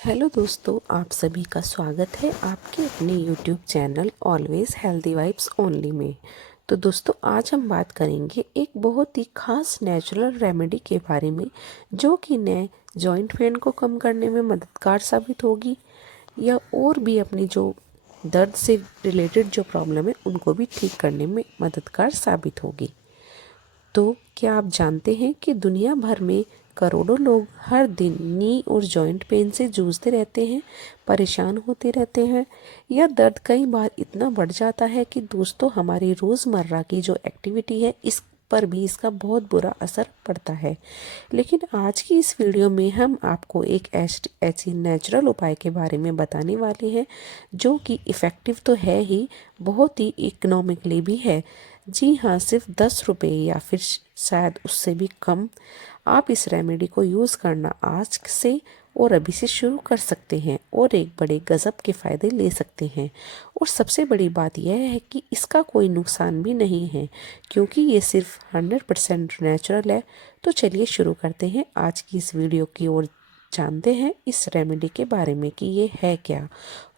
Hello दोस्तों, आप सभी का स्वागत है आपके अपने YouTube channel always healthy vibes only में। तो दोस्तों, आज हम बात करेंगे एक बहुत ही खास नेचुरल रेमेडी के बारे में जो कि नए जॉइंट पेन को कम करने में मददगार साबित होगी या और भी अपनी जो दर्द से रिलेटेड जो प्रॉब्लम है उनको भी ठीक करने में मददगार साबित होगी। तो क्या आप जानते हैं कि दुनिया भर में करोड़ों लोग हर दिन नी और जॉइंट पेन से जूझते रहते हैं, परेशान होते रहते हैं। यह दर्द कई बार इतना बढ़ जाता है कि दोस्तों हमारी रोज़मर्रा की जो एक्टिविटी है इस पर भी इसका बहुत बुरा असर पड़ता है। लेकिन आज की इस वीडियो में हम आपको एक ऐसी नेचुरल उपाय के बारे में बताने वाले हैं जो कि इफ़ेक्टिव तो है ही, बहुत ही इकोनॉमिकली भी है। जी हाँ, सिर्फ 10 रुपये या फिर शायद उससे भी कम आप इस रेमेडी को यूज़ करना आज से और अभी से शुरू कर सकते हैं और एक बड़े गजब के फ़ायदे ले सकते हैं। और सबसे बड़ी बात यह है कि इसका कोई नुकसान भी नहीं है क्योंकि ये सिर्फ 100% नेचुरल है। तो चलिए शुरू करते हैं आज की इस वीडियो की ओर, जानते हैं इस रेमेडी के बारे में कि ये है क्या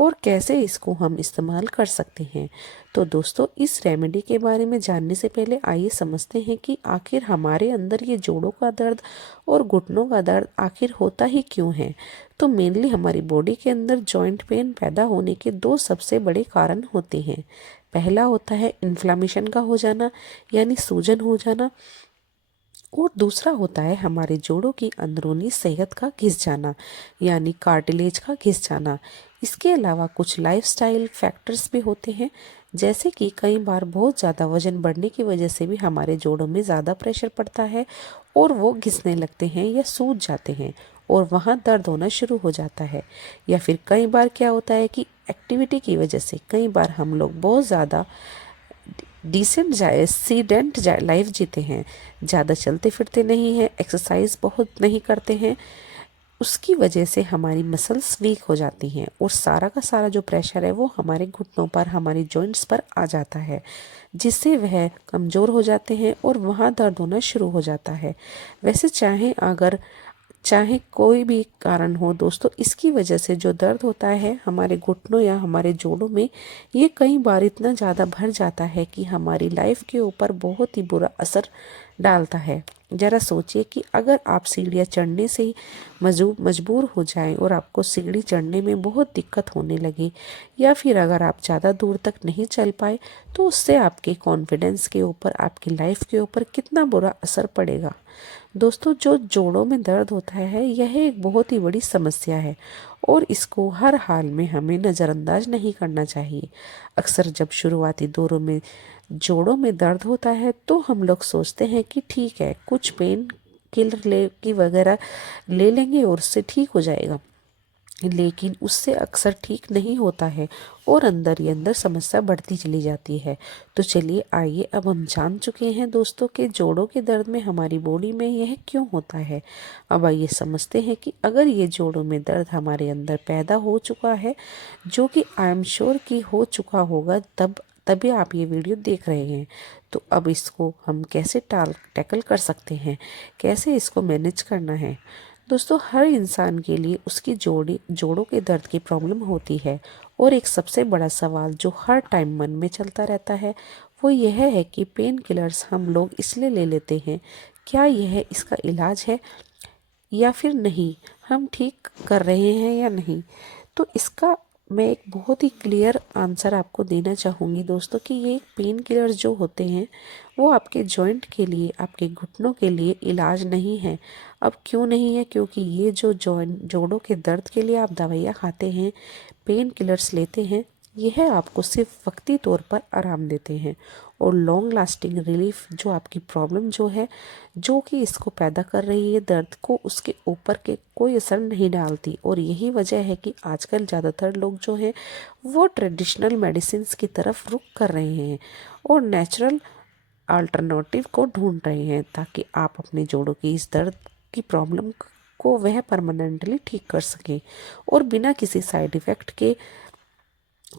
और कैसे इसको हम इस्तेमाल कर सकते हैं। तो दोस्तों, इस रेमेडी के बारे में जानने से पहले आइए समझते हैं कि आखिर हमारे अंदर ये जोड़ों का दर्द और घुटनों का दर्द आखिर होता ही क्यों है। तो मेनली हमारी बॉडी के अंदर जॉइंट पेन पैदा होने के दो सबसे बड़े कारण होते हैं। पहला होता है इन्फ्लामेशन का हो जाना, यानी सूजन हो जाना, और दूसरा होता है हमारे जोड़ों की अंदरूनी सेहत का घिस जाना, यानी कार्टिलेज का घिस जाना। इसके अलावा कुछ लाइफस्टाइल फैक्टर्स भी होते हैं, जैसे कि कई बार बहुत ज़्यादा वजन बढ़ने की वजह से भी हमारे जोड़ों में ज़्यादा प्रेशर पड़ता है और वो घिसने लगते हैं या सूज जाते हैं और वहाँ दर्द होना शुरू हो जाता है। या फिर कई बार क्या होता है कि एक्टिविटी की वजह से कई बार हम लोग बहुत ज़्यादा सीडेंट लाइफ जीते हैं, ज़्यादा चलते फिरते नहीं हैं, एक्सरसाइज बहुत नहीं करते हैं। उसकी वजह से हमारी मसल्स वीक हो जाती हैं और सारा का सारा जो प्रेशर है वो हमारे घुटनों पर, हमारी जॉइंट्स पर आ जाता है, जिससे वह कमज़ोर हो जाते हैं और वहाँ दर्द होना शुरू हो जाता है। वैसे चाहे कोई भी कारण हो दोस्तों, इसकी वजह से जो दर्द होता है हमारे घुटनों या हमारे जोड़ों में, ये कई बार इतना ज़्यादा भर जाता है कि हमारी लाइफ के ऊपर बहुत ही बुरा असर डालता है। ज़रा सोचिए कि अगर आप सीढ़ियाँ चढ़ने से ही मजबूर हो जाएं और आपको सीढ़ी चढ़ने में बहुत दिक्कत होने लगे, या फिर अगर आप ज़्यादा दूर तक नहीं चल पाए, तो उससे आपके कॉन्फिडेंस के ऊपर, आपकी लाइफ के ऊपर कितना बुरा असर पड़ेगा। दोस्तों, जो जोड़ों में दर्द होता है यह एक बहुत ही बड़ी समस्या है और इसको हर हाल में हमें नज़रअंदाज नहीं करना चाहिए। अक्सर जब शुरुआती दौरों में जोड़ों में दर्द होता है तो हम लोग सोचते हैं कि ठीक है, कुछ पेन किलर ले की वगैरह ले लेंगे और उससे ठीक हो जाएगा, लेकिन उससे अक्सर ठीक नहीं होता है और अंदर ही अंदर समस्या बढ़ती चली जाती है। तो चलिए आइए, अब हम जान चुके हैं दोस्तों कि जोड़ों के दर्द में हमारी बॉडी में यह क्यों होता है। अब आइए समझते हैं कि अगर ये जोड़ों में दर्द हमारे अंदर पैदा हो चुका है, जो कि आई एम श्योर कि हो चुका होगा, तभी आप ये वीडियो देख रहे हैं। तो अब इसको हम कैसे टैकल कर सकते हैं, कैसे इसको मैनेज करना है। दोस्तों, हर इंसान के लिए उसकी जोड़ों के दर्द की प्रॉब्लम होती है और एक सबसे बड़ा सवाल जो हर टाइम मन में चलता रहता है वो यह है कि पेन किलर्स हम लोग इसलिए ले लेते हैं, क्या यह इसका इलाज है या फिर नहीं, हम ठीक कर रहे हैं या नहीं। तो इसका मैं एक बहुत ही क्लियर आंसर आपको देना चाहूँगी दोस्तों कि ये पेन किलर्स जो होते हैं वो आपके जॉइंट के लिए, आपके घुटनों के लिए इलाज नहीं है। अब क्यों नहीं है? क्योंकि ये जो जोड़ों के दर्द के लिए आप दवाइयाँ खाते हैं, पेन किलर्स लेते हैं, यह आपको सिर्फ वक्ती तौर पर आराम देते हैं और लॉन्ग लास्टिंग रिलीफ जो आपकी प्रॉब्लम जो है, जो कि इसको पैदा कर रही है दर्द को, उसके ऊपर के कोई असर नहीं डालती। और यही वजह है कि आजकल ज़्यादातर लोग जो हैं वो ट्रेडिशनल मेडिसिन की तरफ रुख कर रहे हैं और नेचुरल अल्टरनेटिव को ढूंढ रहे हैं ताकि आप अपने जोड़ों की इस दर्द की प्रॉब्लम को वह परमानेंटली ठीक कर सकें और बिना किसी साइड इफ़ेक्ट के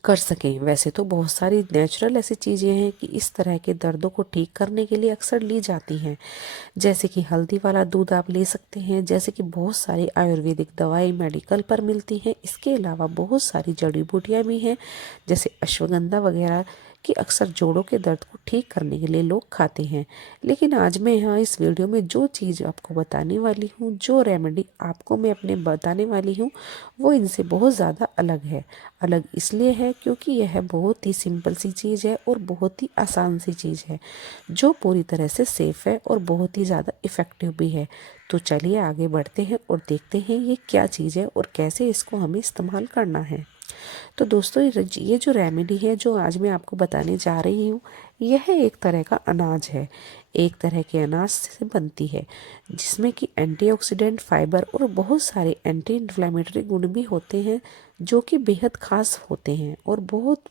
कर सकें। वैसे तो बहुत सारी नेचुरल ऐसी चीज़ें हैं कि इस तरह के दर्दों को ठीक करने के लिए अक्सर ली जाती हैं, जैसे कि हल्दी वाला दूध आप ले सकते हैं, जैसे कि बहुत सारी आयुर्वेदिक दवाई मेडिकल पर मिलती हैं। इसके अलावा बहुत सारी जड़ी बूटियाँ भी हैं, जैसे अश्वगंधा वगैरह, कि अक्सर जोड़ों के दर्द को ठीक करने के लिए लोग खाते हैं। लेकिन आज मैं यहाँ इस वीडियो में जो चीज़ आपको बताने वाली हूँ, जो रेमेडी आपको मैं अपने बताने वाली हूँ, वो इनसे बहुत ज़्यादा अलग है। अलग इसलिए है क्योंकि यह बहुत ही सिंपल सी चीज़ है और बहुत ही आसान सी चीज़ है, जो पूरी तरह से सेफ़ है और बहुत ही ज़्यादा इफ़ेक्टिव भी है। तो चलिए आगे बढ़ते हैं और देखते हैं ये क्या चीज़ है और कैसे इसको हमें इस्तेमाल करना है। तो दोस्तों, ये जो रेमेडी है जो आज मैं आपको बताने जा रही हूँ, यह एक तरह का अनाज है। एक तरह के अनाज से बनती है, जिसमें कि एंटीऑक्सीडेंट, फाइबर और बहुत सारे एंटी इन्फ्लेमेटरी गुण भी होते हैं, जो कि बेहद खास होते हैं और बहुत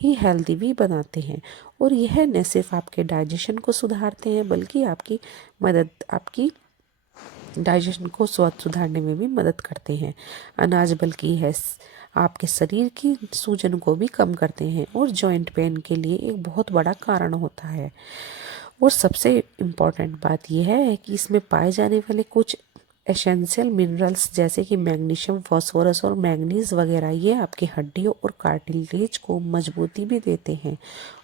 ही हेल्दी भी बनाते हैं। और यह न सिर्फ आपके डाइजेशन को सुधारते हैं, बल्कि आपकी डाइजेशन को स्वाद सुधारने में भी मदद करते हैं। अनाज बल्कि है आपके शरीर की सूजन को भी कम करते हैं और जॉइंट पेन के लिए एक बहुत बड़ा कारण होता है। और सबसे इम्पॉर्टेंट बात यह है कि इसमें पाए जाने वाले कुछ एसेंशियल मिनरल्स, जैसे कि मैग्नीशियम, फास्फोरस और मैंगनीज वगैरह, ये आपकी हड्डियों और कार्टिलेज को मजबूती भी देते हैं।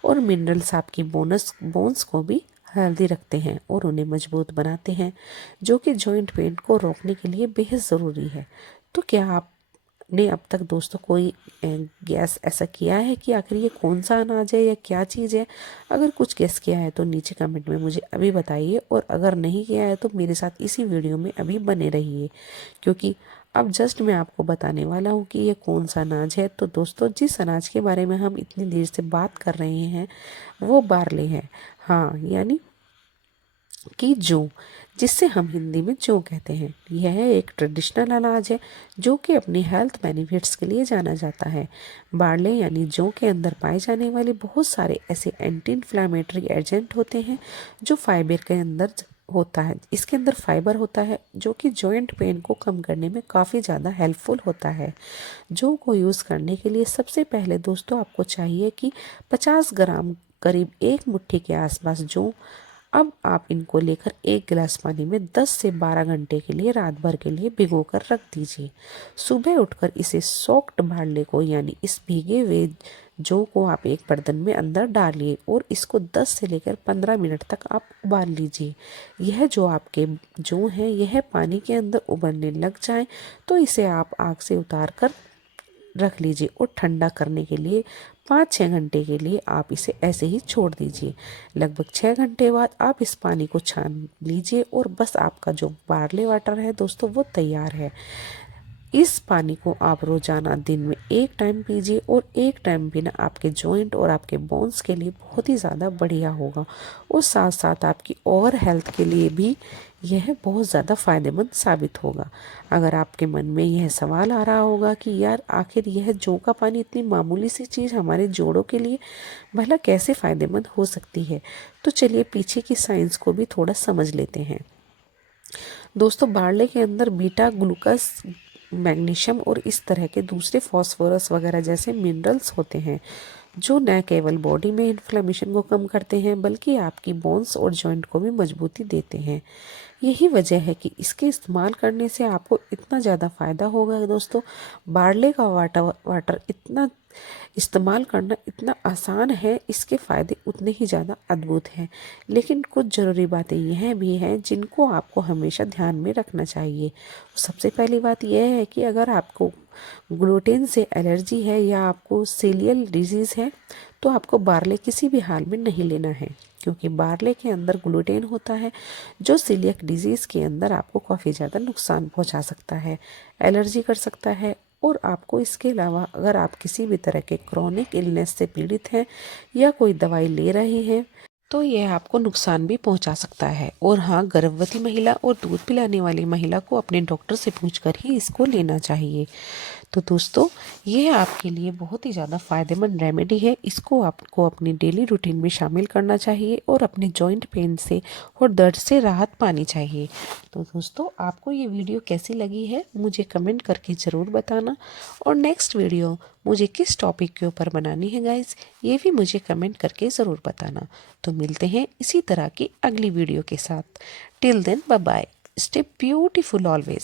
और मिनरल्स आपकी बोन्स को भी हेल्दी रखते हैं और उन्हें मजबूत बनाते हैं, जो कि जॉइंट पेन को रोकने के लिए बेहद ज़रूरी है। तो क्या आपने अब तक दोस्तों कोई गैस ऐसा किया है कि आखिर ये कौन सा अनाज है या क्या चीज़ है? अगर कुछ गैस किया है तो नीचे कमेंट में मुझे अभी बताइए, और अगर नहीं किया है तो मेरे साथ इसी वीडियो में अभी बने रहिए, क्योंकि अब जस्ट मैं आपको बताने वाला हूँ कि ये कौन सा अनाज है। तो दोस्तों, जिस अनाज के बारे में हम इतनी देर से बात कर रहे हैं, वो बार्ले है। हाँ, यानी कि जौ, जिससे हम हिंदी में जौ कहते हैं। यह एक ट्रेडिशनल अनाज है जो कि अपनी हेल्थ बेनिफिट्स के लिए जाना जाता है। बार्ले यानी जौ के अंदर पाए जाने वाले बहुत सारे ऐसे एंटी इन्फ्लामेटरी एजेंट होते हैं जो फाइबर के अंदर होता है। इसके अंदर फाइबर होता है, जो कि जॉइंट पेन को कम करने में काफ़ी ज़्यादा हेल्पफुल होता है। जौ को यूज़ करने के लिए सबसे पहले दोस्तों आपको चाहिए कि 50 ग्राम, करीब एक मुट्ठी के आसपास जौ। अब आप इनको लेकर एक गिलास पानी में 10 से 12 घंटे के लिए, रात भर के लिए भिगोकर रख दीजिए। सुबह उठकर इसे सॉक्ड बार्ले को, यानी इस भीगे हुए जौ को आप एक बर्तन में अंदर डालिए और इसको 10 से लेकर 15 मिनट तक आप उबाल लीजिए। यह जो आपके जौ है, यह पानी के अंदर उबलने लग जाए तो इसे आप आग से उतार कर रख लीजिए और ठंडा करने के लिए 5-6 घंटे के लिए आप इसे ऐसे ही छोड़ दीजिए। लगभग 6 घंटे बाद आप इस पानी को छान लीजिए और बस आपका जो बार्ले वाटर है दोस्तों, वो तैयार है। इस पानी को आप रोजाना दिन में एक टाइम पीजिए और एक टाइम पीना आपके जॉइंट और आपके बोन्स के लिए बहुत ही ज़्यादा बढ़िया होगा, और साथ साथ आपकी ओवर हेल्थ के लिए भी यह बहुत ज़्यादा फायदेमंद साबित होगा। अगर आपके मन में यह सवाल आ रहा होगा कि यार आखिर यह जौ का पानी, इतनी मामूली सी चीज़, हमारे जोड़ों के लिए भला कैसे फ़ायदेमंद हो सकती है, तो चलिए पीछे की साइंस को भी थोड़ा समझ लेते हैं। दोस्तों, बार्ले के अंदर बीटा ग्लूकस, मैग्नीशियम और इस तरह के दूसरे फॉस्फोरस वगैरह जैसे मिनरल्स होते हैं, जो न केवल बॉडी में इन्फ्लेमेशन को कम करते हैं, बल्कि आपकी बोन्स और जॉइंट को भी मजबूती देते हैं। यही वजह है कि इसके इस्तेमाल करने से आपको इतना ज़्यादा फ़ायदा होगा दोस्तों। बार्ले का वाटर इतना इस्तेमाल करना इतना आसान है, इसके फ़ायदे उतने ही ज़्यादा अद्भुत हैं। लेकिन कुछ ज़रूरी बातें यह भी हैं जिनको आपको हमेशा ध्यान में रखना चाहिए। सबसे पहली बात यह है कि अगर आपको ग्लूटेन से एलर्जी है या आपको सीलियल डिजीज़ है, तो आपको बार्ले किसी भी हाल में नहीं लेना है, क्योंकि बार्ले के अंदर ग्लूटेन होता है, जो सीलियक डिजीज़ के अंदर आपको काफ़ी ज़्यादा नुकसान पहुंचा सकता है, एलर्जी कर सकता है। और आपको इसके अलावा अगर आप किसी भी तरह के क्रॉनिक इलनेस से पीड़ित हैं या कोई दवाई ले रहे हैं, तो यह आपको नुकसान भी पहुंचा सकता है। और हाँ, गर्भवती महिला और दूध पिलाने वाली महिला को अपने डॉक्टर से पूछकर ही इसको लेना चाहिए। तो दोस्तों, यह आपके लिए बहुत ही ज़्यादा फ़ायदेमंद रेमेडी है। इसको आपको अपनी डेली रूटीन में शामिल करना चाहिए और अपने जॉइंट पेन से और दर्द से राहत पानी चाहिए। तो दोस्तों, आपको ये वीडियो कैसी लगी है मुझे कमेंट करके ज़रूर बताना। और नेक्स्ट वीडियो मुझे किस टॉपिक के ऊपर बनानी है गाइस, ये भी मुझे कमेंट करके ज़रूर बताना। तो मिलते हैं इसी तरह की अगली वीडियो के साथ। Till then, bye bye, stay beautiful always.